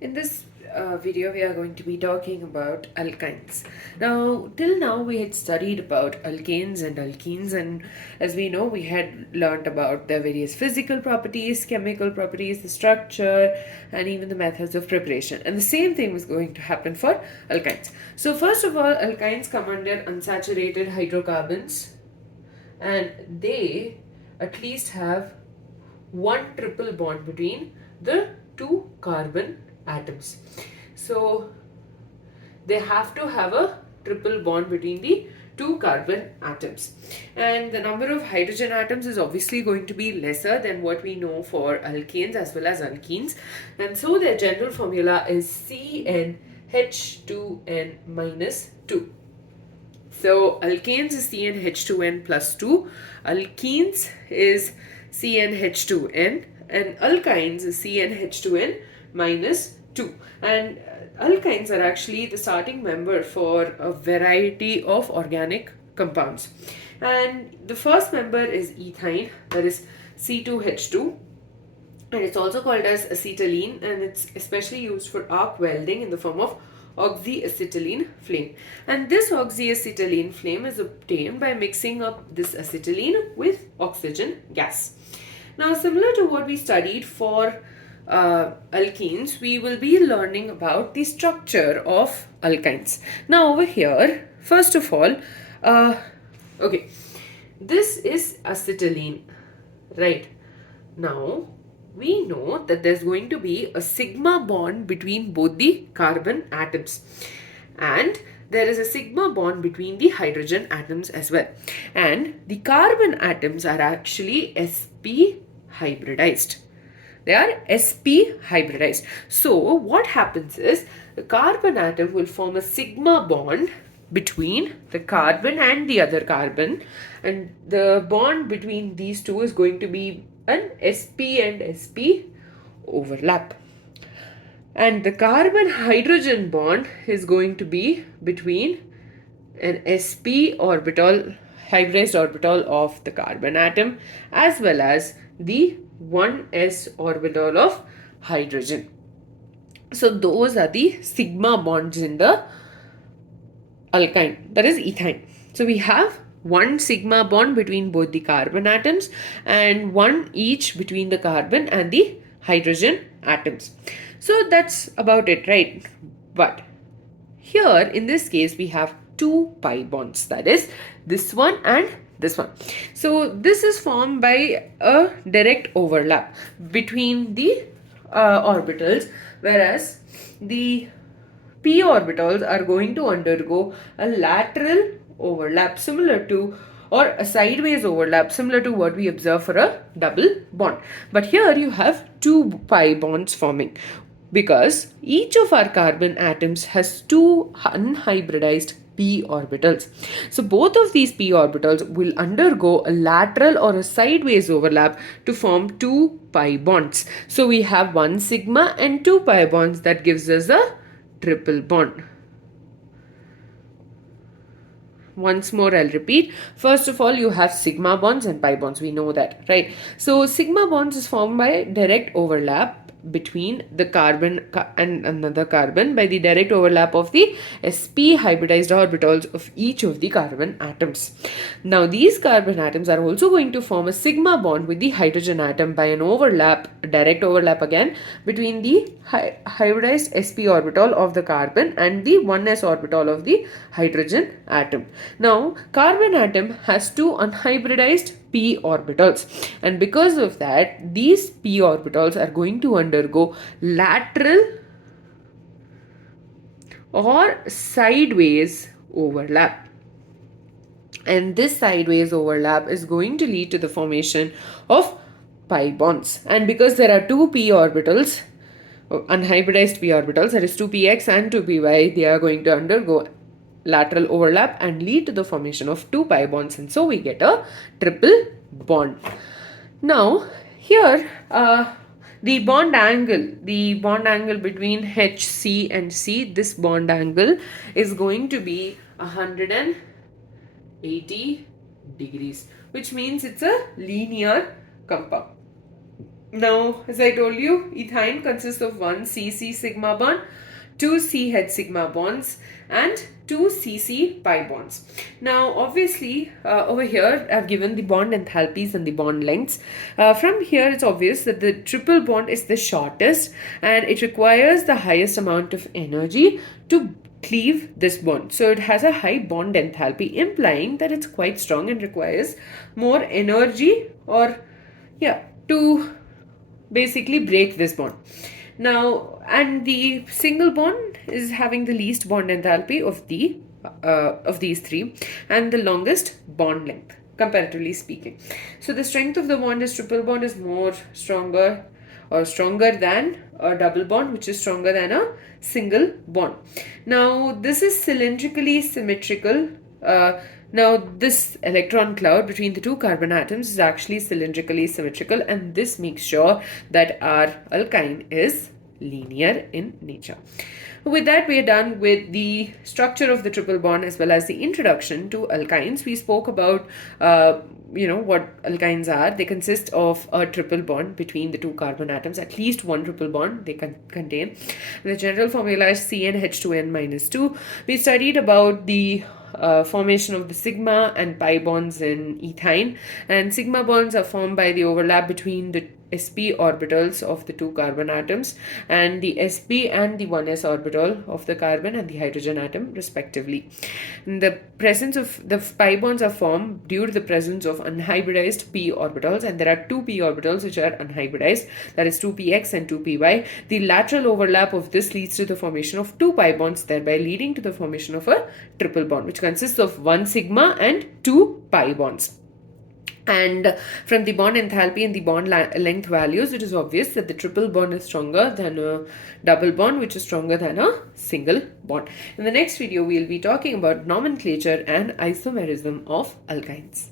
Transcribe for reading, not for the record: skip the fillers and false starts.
In this video, we are going to be talking about alkynes. Now, till now, we had studied about alkanes and alkenes, and as we know, we had learned about their various physical properties, chemical properties, the structure, and even the methods of preparation. And the same thing was going to happen for alkynes. So, first of all, alkynes come under unsaturated hydrocarbons, and they at least have one triple bond between the two carbon atoms. So they have to have a triple bond between the two carbon atoms, and the number of hydrogen atoms is obviously going to be lesser than what we know for alkanes as well as alkenes, and so their general formula is CnH2n minus 2. So alkanes is CnH2n plus 2, alkenes is CnH2n, and alkynes is CnH2n minus 2. And alkynes are actually the starting member for a variety of organic compounds. And the first member is ethyne, that is C2H2. And it's also called as acetylene, and it's especially used for arc welding in the form of oxyacetylene flame. And this oxyacetylene flame is obtained by mixing up this acetylene with oxygen gas. Now, similar to what we studied for alkenes, we will be learning about the structure of alkynes. Now, over here, first of all, okay, this is acetylene, right? Now, we know that there's going to be a sigma bond between both the carbon atoms, and there is a sigma bond between the hydrogen atoms as well, and the carbon atoms are actually sp hybridized. They are sp hybridized. So what happens is the carbon atom will form a sigma bond between the carbon and the other carbon, and the bond between these two is going to be an sp and sp overlap, and the carbon hydrogen bond is going to be between an sp orbital, hybridized orbital of the carbon atom, as well as the 1s orbital of hydrogen. So those are the sigma bonds in the alkyne, that is ethyne. So we have one sigma bond between both the carbon atoms and one each between the carbon and the hydrogen atoms. So that's about it, right? But here in this case we have two pi bonds, that is this one and this one. So this is formed by a direct overlap between the orbitals, whereas the p orbitals are going to undergo a lateral overlap similar to, or a sideways overlap similar to what we observe for a double bond. But here you have two pi bonds forming, because each of our carbon atoms has two unhybridized p orbitals. So both of these p orbitals will undergo a lateral or a sideways overlap to form two pi bonds. So we have one sigma and two pi bonds, that gives us a triple bond. Once more, I'll repeat. First of all, you have sigma bonds and pi bonds. We know that, right? So sigma bonds is formed by direct overlap between the carbon and another carbon by the direct overlap of the sp hybridized orbitals of each of the carbon atoms. Now these carbon atoms are also going to form a sigma bond with the hydrogen atom by an overlap, direct overlap again, between the hybridized sp orbital of the carbon and the 1s orbital of the hydrogen atom. Now carbon atom has two unhybridized p orbitals, and because of that these p orbitals are going to undergo lateral or sideways overlap, and this sideways overlap is going to lead to the formation of pi bonds. And because there are two p orbitals, unhybridized p orbitals, that is 2px and 2py, they are going to undergo lateral overlap and lead to the formation of two pi bonds, and so we get a triple bond. Now here the bond angle between HC and C, this bond angle is going to be 180 degrees, which means it's a linear compound. Now, as I told you, ethyne consists of one C-C sigma bond, two C-H sigma bonds, and two C-C pi bonds. Now, obviously, over here, I've given the bond enthalpies and the bond lengths. From here, it's obvious that the triple bond is the shortest and it requires the highest amount of energy to cleave this bond. So it has a high bond enthalpy, implying that it's quite strong and requires more energy to basically break this bond. Now, and the single bond is having the least bond enthalpy of these three and the longest bond length, comparatively speaking. So the strength of the bond is triple bond is stronger than a double bond, which is stronger than a single bond. Now, this is cylindrically symmetrical. Now, this electron cloud between the two carbon atoms is actually cylindrically symmetrical, and this makes sure that our alkyne is linear in nature. With that, we are done with the structure of the triple bond as well as the introduction to alkynes. We spoke about what alkynes are. They consist of a triple bond between the two carbon atoms, at least one triple bond they contain. The general formula is CnH2n minus 2. We studied about the formation of the sigma and pi bonds in ethyne, and sigma bonds are formed by the overlap between the sp orbitals of the two carbon atoms and the sp and the 1s orbital of the carbon and the hydrogen atom respectively. In the presence of the pi bonds are formed due to the presence of unhybridized p orbitals, and there are two p orbitals which are unhybridized, that is 2px and 2py. The lateral overlap of this leads to the formation of two pi bonds, thereby leading to the formation of a triple bond which consists of one sigma and two pi bonds. And from the bond enthalpy and the bond length values, it is obvious that the triple bond is stronger than a double bond, which is stronger than a single bond. In the next video, we'll be talking about nomenclature and isomerism of alkynes.